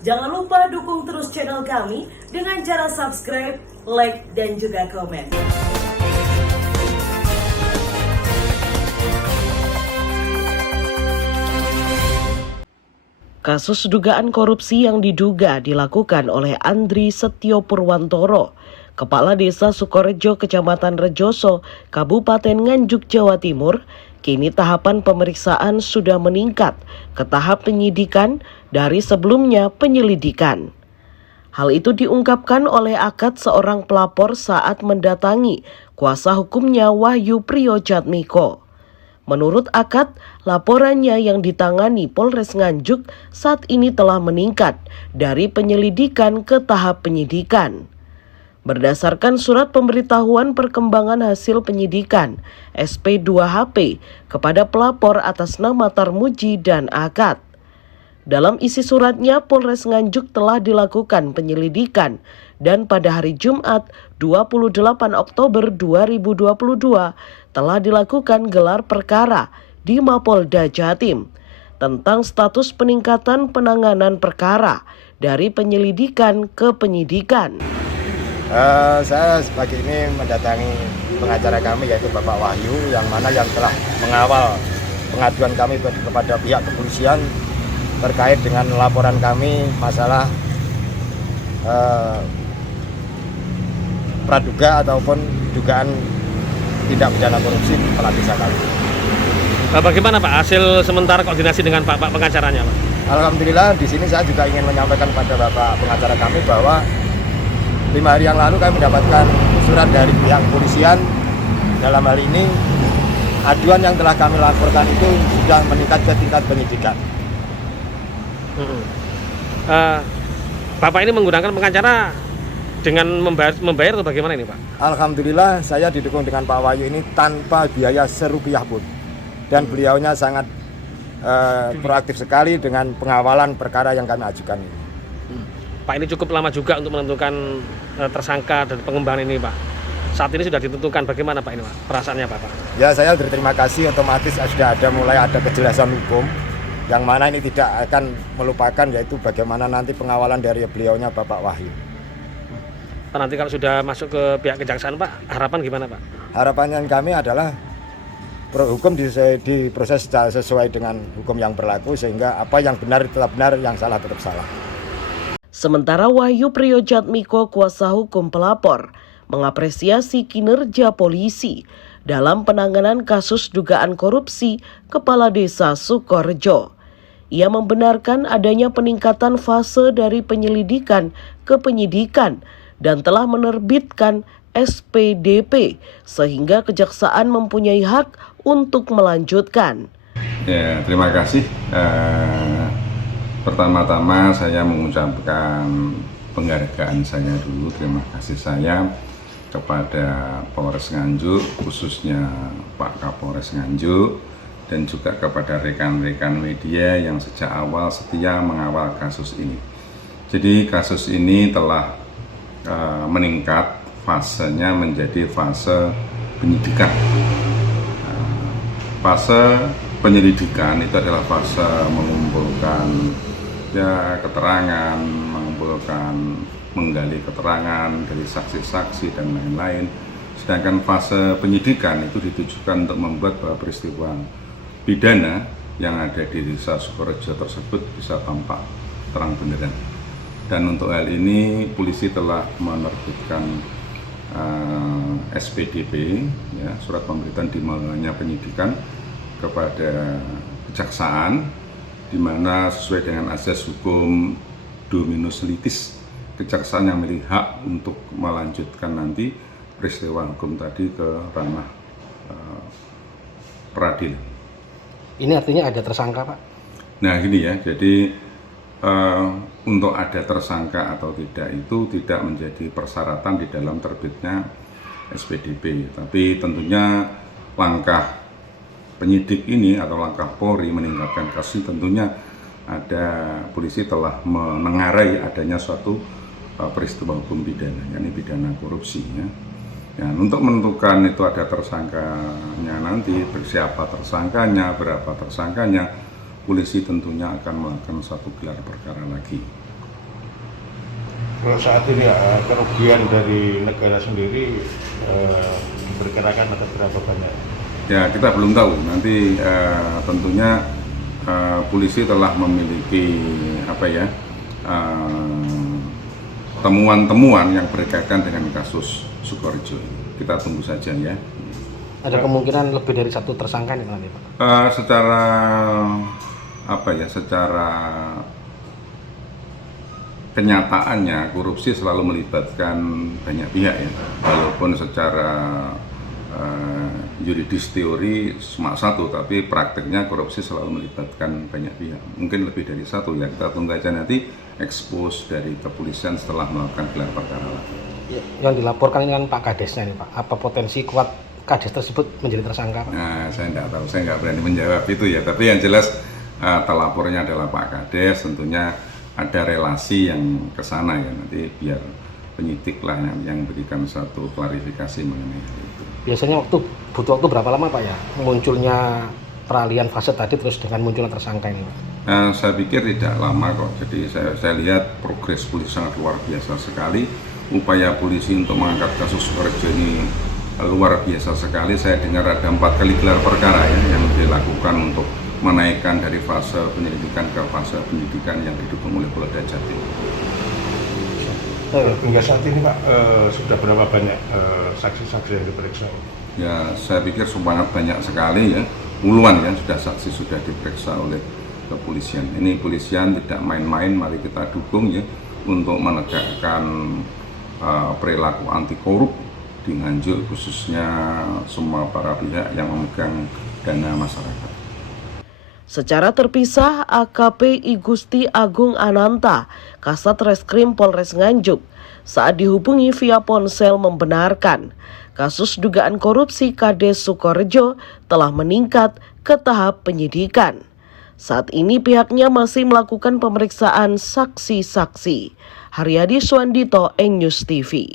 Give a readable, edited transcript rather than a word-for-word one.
Jangan lupa dukung terus channel kami dengan cara subscribe, like, dan juga komen. Kasus dugaan korupsi yang diduga dilakukan oleh Andri Setio Purwantoro, Kepala Desa Sukorejo, Kecamatan Rejoso, Kabupaten Nganjuk, Jawa Timur, kini tahapan pemeriksaan sudah meningkat ke tahap penyidikan dari sebelumnya penyelidikan. Hal itu diungkapkan oleh Akad, seorang pelapor saat mendatangi kuasa hukumnya Wahyu Priyojatmiko. Menurut Akad, laporannya yang ditangani Polres Nganjuk saat ini telah meningkat dari penyelidikan ke tahap penyidikan. Berdasarkan surat pemberitahuan perkembangan hasil penyidikan SP2HP kepada pelapor atas nama Tarmuji dan Akad. Dalam isi suratnya, Polres Nganjuk telah dilakukan penyelidikan dan pada hari Jumat 28 Oktober 2022 telah dilakukan gelar perkara di Mapolda Jatim tentang status peningkatan penanganan perkara dari penyelidikan ke penyidikan. Saya sebagai ini mendatangi pengacara kami yaitu Bapak Wahyu yang telah mengawal pengaduan kami kepada pihak kepolisian terkait dengan laporan kami masalah praduga ataupun dugaan tindak pidana korupsi kepala desa kami. Bagaimana Pak hasil sementara koordinasi dengan Pak pengacaranya Pak? Alhamdulillah di sini saya juga ingin menyampaikan kepada Bapak pengacara kami bahwa 5 hari yang lalu kami mendapatkan surat dari pihak kepolisian. Dalam hal ini aduan yang telah kami laporkan itu sudah meningkat ke tingkat penyidikan. Bapak ini menggunakan pengacara dengan membayar atau bagaimana ini Pak? Alhamdulillah saya didukung dengan Pak Wahyu ini tanpa biaya serupiah pun. Dan beliaunya sangat proaktif sekali dengan pengawalan perkara yang kami ajukan ini. Pak, ini cukup lama juga untuk menentukan tersangka dan pengembangan ini Pak. Saat ini sudah ditentukan, bagaimana Pak ini Pak? Perasaannya Pak? Ya, saya berterima kasih, otomatis sudah mulai ada kejelasan hukum yang mana ini tidak akan melupakan, yaitu bagaimana nanti pengawalan dari beliaunya Bapak Wahyu. Pak, nanti kalau sudah masuk ke pihak kejaksaan Pak, harapan gimana Pak? Harapannya kami adalah hukum diproses sesuai dengan hukum yang berlaku sehingga apa yang benar tetap benar, yang salah tetap salah. Sementara Wahyu Priyojatmiko, kuasa hukum pelapor, mengapresiasi kinerja polisi dalam penanganan kasus dugaan korupsi Kepala Desa Sukorejo. Ia membenarkan adanya peningkatan fase dari penyelidikan ke penyidikan dan telah menerbitkan SPDP sehingga kejaksaan mempunyai hak untuk melanjutkan. Ya, terima kasih. Pertama-tama saya mengucapkan penghargaan saya dulu, terima kasih saya kepada Polres Nganjuk, khususnya Pak Kapolres Nganjuk, dan juga kepada rekan-rekan media yang sejak awal setia mengawal kasus ini. Jadi kasus ini telah meningkat, fasenya menjadi fase penyidikan. Fase penyelidikan itu adalah fase mengumpulkan keterangan, menggali keterangan dari saksi-saksi dan lain-lain. Sedangkan fase penyidikan itu ditujukan untuk membuat bahwa peristiwa pidana yang ada di Desa Sukorejo tersebut bisa tampak terang benderang. Dan untuk hal ini polisi telah menerbitkan SPDP, ya, surat pemberitahuan dimulainya penyidikan kepada kejaksaan, di mana sesuai dengan asas hukum dominus litis, kejaksaan yang memiliki hak untuk melanjutkan nanti peristiwa hukum tadi ke ranah peradilan. Ini artinya ada tersangka Pak? Nah gini ya, jadi untuk ada tersangka atau tidak itu tidak menjadi persyaratan di dalam terbitnya SPDP, tapi tentunya langkah penyidik ini atau langkah Polri meningkatkan kasus tentunya ada polisi telah menengarai adanya suatu peristiwa hukum pidana, yakni pidana korupsi ya. Ya, untuk menentukan itu ada tersangkanya nanti, siapa tersangkanya, berapa tersangkanya, polisi tentunya akan melakukan satu gelar perkara lagi. Kalau saat ini kerugian dari negara sendiri diperkirakan ada berapa banyak? Ya, kita belum tahu. Nanti tentunya polisi telah memiliki temuan-temuan yang berkaitan dengan kasus Sukorejo. Kita tunggu saja ya. Ada kemungkinan lebih dari satu tersangka nih nanti Pak? Secara kenyataannya korupsi selalu melibatkan banyak pihak ya. Walaupun secara yuridis teori cuma satu, tapi prakteknya korupsi selalu melibatkan banyak pihak. Mungkin lebih dari satu ya. Kita tunggu aja nanti ekspos dari kepolisian setelah melakukan gelar perkara. Yang dilaporkan ini kan Pak Kadesnya nih Pak. Apa potensi kuat Kades tersebut menjadi tersangka Pak? Nah, saya nggak tahu, saya nggak berani menjawab itu ya. Tapi yang jelas telapornya adalah Pak Kades. Tentunya ada relasi yang ke sana ya. Nanti biar penyidik lah yang berikan satu klarifikasi mengenai itu. Biasanya butuh waktu berapa lama Pak ya munculnya peralihan fase tadi terus dengan munculnya tersangka ini Pak? Saya pikir tidak lama kok. Jadi saya lihat progres polisi sangat luar biasa sekali. Upaya polisi untuk mengangkat kasus Sukorejo ini luar biasa sekali. Saya dengar ada 4 kali gelar perkara ya yang dilakukan untuk menaikkan dari fase penyelidikan ke fase penyidikan yang didukung oleh Polda Jatim. Hingga saat ini Pak, sudah berapa banyak saksi-saksi yang diperiksa? Ya, saya pikir sangat banyak sekali ya, puluhan ya saksi sudah diperiksa oleh kepolisian. Ini polisian tidak main-main, mari kita dukung ya untuk menegakkan perilaku anti korup di Nganjuk, khususnya semua para pihak yang memegang dana masyarakat. Secara terpisah, AKP I Gusti Agung Ananta, Kasat Reskrim Polres Nganjuk, saat dihubungi via ponsel membenarkan kasus dugaan korupsi Kades Sukorejo telah meningkat ke tahap penyidikan. Saat ini pihaknya masih melakukan pemeriksaan saksi-saksi. Haryadi Swandito, News TV.